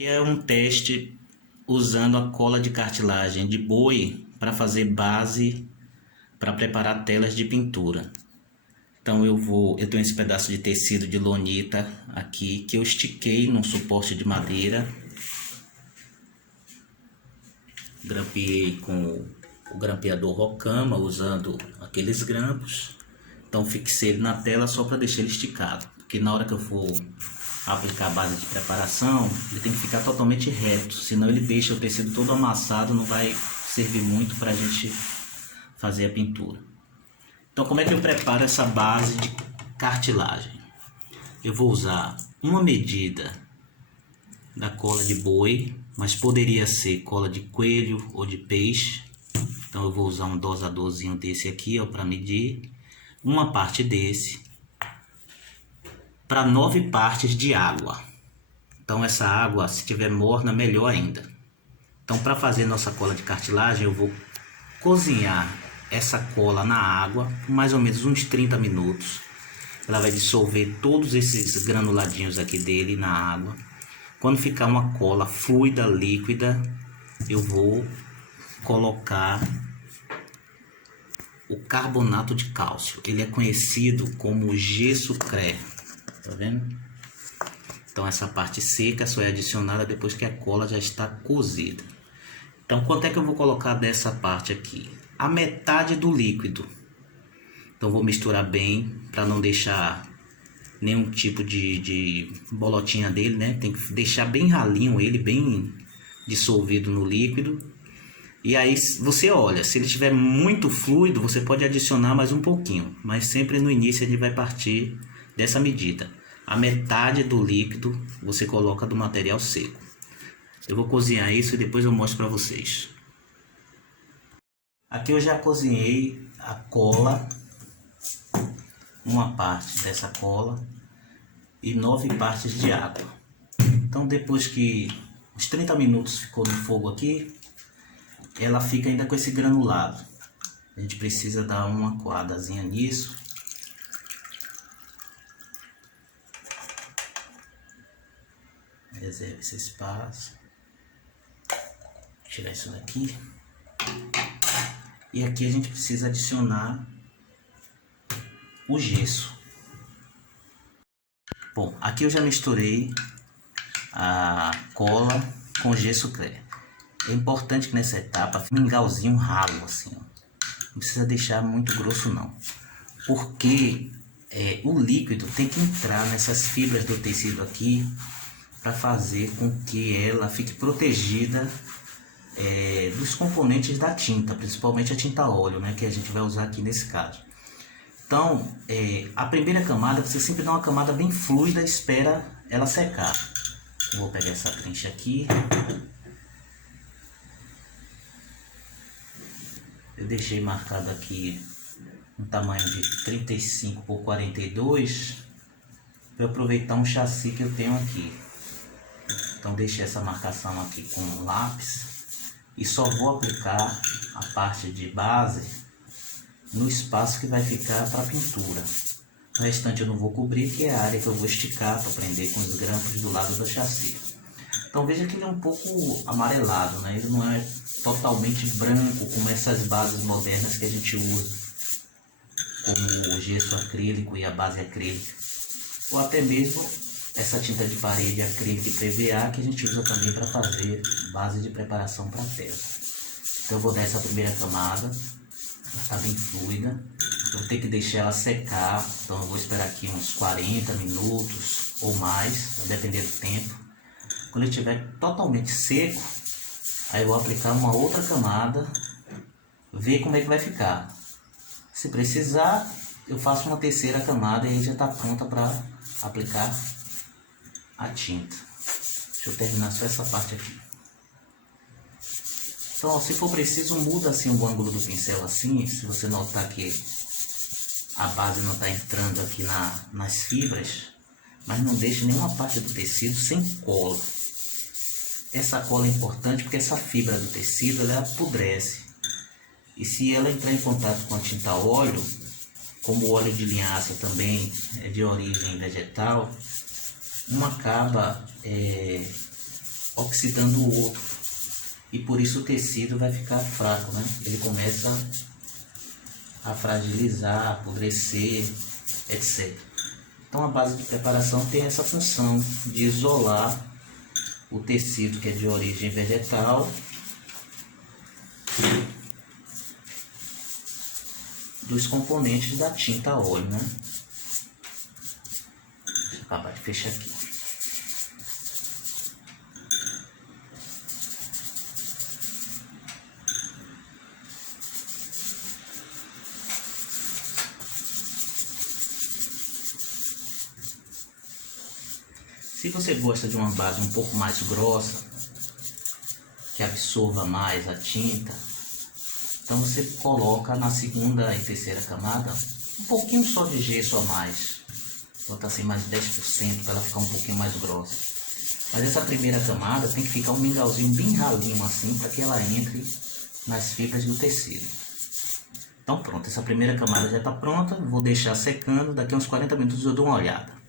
Que é um teste usando a cola de cartilagem de boi para fazer base para preparar telas de pintura. Então eu tenho esse pedaço de tecido de lonita aqui que eu estiquei num suporte de madeira, grampeei com o grampeador Rocama usando aqueles grampos. Então fixei ele na tela só para deixar ele esticado, porque na hora que eu for aplicar a base de preparação, ele tem que ficar totalmente reto, senão ele deixa o tecido todo amassado, não vai servir muito para a gente fazer a pintura. Então como é que eu preparo essa base de cartilagem? Eu vou usar uma medida da cola de boi, mas poderia ser cola de coelho ou de peixe. Então eu vou usar um dosadorzinho desse aqui para medir. Uma parte desse para 9 partes de água. Então essa água, se tiver morna, melhor ainda. Então para fazer nossa cola de cartilagem, eu vou cozinhar essa cola na água por mais ou menos uns 30 minutos. Ela vai dissolver todos esses granuladinhos aqui dele na água. Quando ficar uma cola fluida, líquida, eu vou colocar o carbonato de cálcio. Ele é conhecido como gesso Cre. Tá vendo? Então essa parte seca só é adicionada depois que a cola já está cozida. Então quanto é que eu vou colocar dessa parte aqui? A metade do líquido. Então vou misturar bem para não deixar nenhum tipo de bolotinha dele, né? Tem que deixar bem ralinho ele, bem dissolvido no líquido. E aí você olha, se ele estiver muito fluido, você pode adicionar mais um pouquinho, mas sempre no início a gente vai partir dessa medida. A metade do líquido você coloca do material seco. Eu vou cozinhar isso e depois eu mostro para vocês. Aqui eu já cozinhei a cola, uma parte dessa cola e 9 partes de água. Então depois que uns 30 minutos ficou no fogo aqui, ela fica ainda com esse granulado. A gente precisa dar uma coadazinha nisso. Reserve esse espaço. Tirar isso daqui. E aqui a gente precisa adicionar o gesso. Bom, aqui eu já misturei a cola com gesso Cre. É importante que nessa etapa fique um mingauzinho ralo assim, ó. Não precisa deixar muito grosso não, porque o líquido tem que entrar nessas fibras do tecido aqui para fazer com que ela fique protegida dos componentes da tinta, principalmente a tinta óleo, né, que a gente vai usar aqui nesse caso. Então a primeira camada você sempre dá uma camada bem fluida e espera ela secar. Eu vou pegar essa prensa aqui. Eu deixei marcado aqui um tamanho de 35 por 42 para aproveitar um chassi que eu tenho aqui. Então deixei essa marcação aqui com um lápis e só vou aplicar a parte de base no espaço que vai ficar para a pintura. O restante eu não vou cobrir, que é a área que eu vou esticar para prender com os grampos do lado do chassi. Então veja que ele é um pouco amarelado, né? Ele não é totalmente branco como essas bases modernas que a gente usa, como o gesso acrílico e a base acrílica, ou até mesmo essa tinta de parede acrílica e PVA que a gente usa também para fazer base de preparação para tela. Então eu vou dar essa primeira camada, ela está bem fluida, vou ter que deixar ela secar, então eu vou esperar aqui uns 40 minutos ou mais, vai depender do tempo. Quando ele estiver totalmente seco, aí eu vou aplicar uma outra camada, ver como é que vai ficar. Se precisar, eu faço uma terceira camada e aí já está pronta para aplicar a tinta. Deixa eu terminar só essa parte aqui. Então, ó, se for preciso, muda assim o ângulo do pincel assim, se você notar que a base não está entrando aqui nas fibras, mas não deixe nenhuma parte do tecido sem cola. Essa cola é importante porque essa fibra do tecido ela apodrece. E se ela entrar em contato com a tinta óleo, como o óleo de linhaça também é de origem vegetal, uma acaba oxidando o outro. E por isso o tecido vai ficar fraco, né? Ele começa a fragilizar, a apodrecer, etc. Então a base de preparação tem essa função de isolar o tecido que é de origem vegetal dos componentes da tinta a óleo, né? Deixa eu acabar de fechar aqui. Se você gosta de uma base um pouco mais grossa, que absorva mais a tinta, então você coloca na segunda e terceira camada um pouquinho só de gesso a mais. Botar assim mais 10% para ela ficar um pouquinho mais grossa. Mas essa primeira camada tem que ficar um mingauzinho bem ralinho assim, para que ela entre nas fibras do tecido. Então pronto, essa primeira camada já está pronta, vou deixar secando, daqui a uns 40 minutos eu dou uma olhada.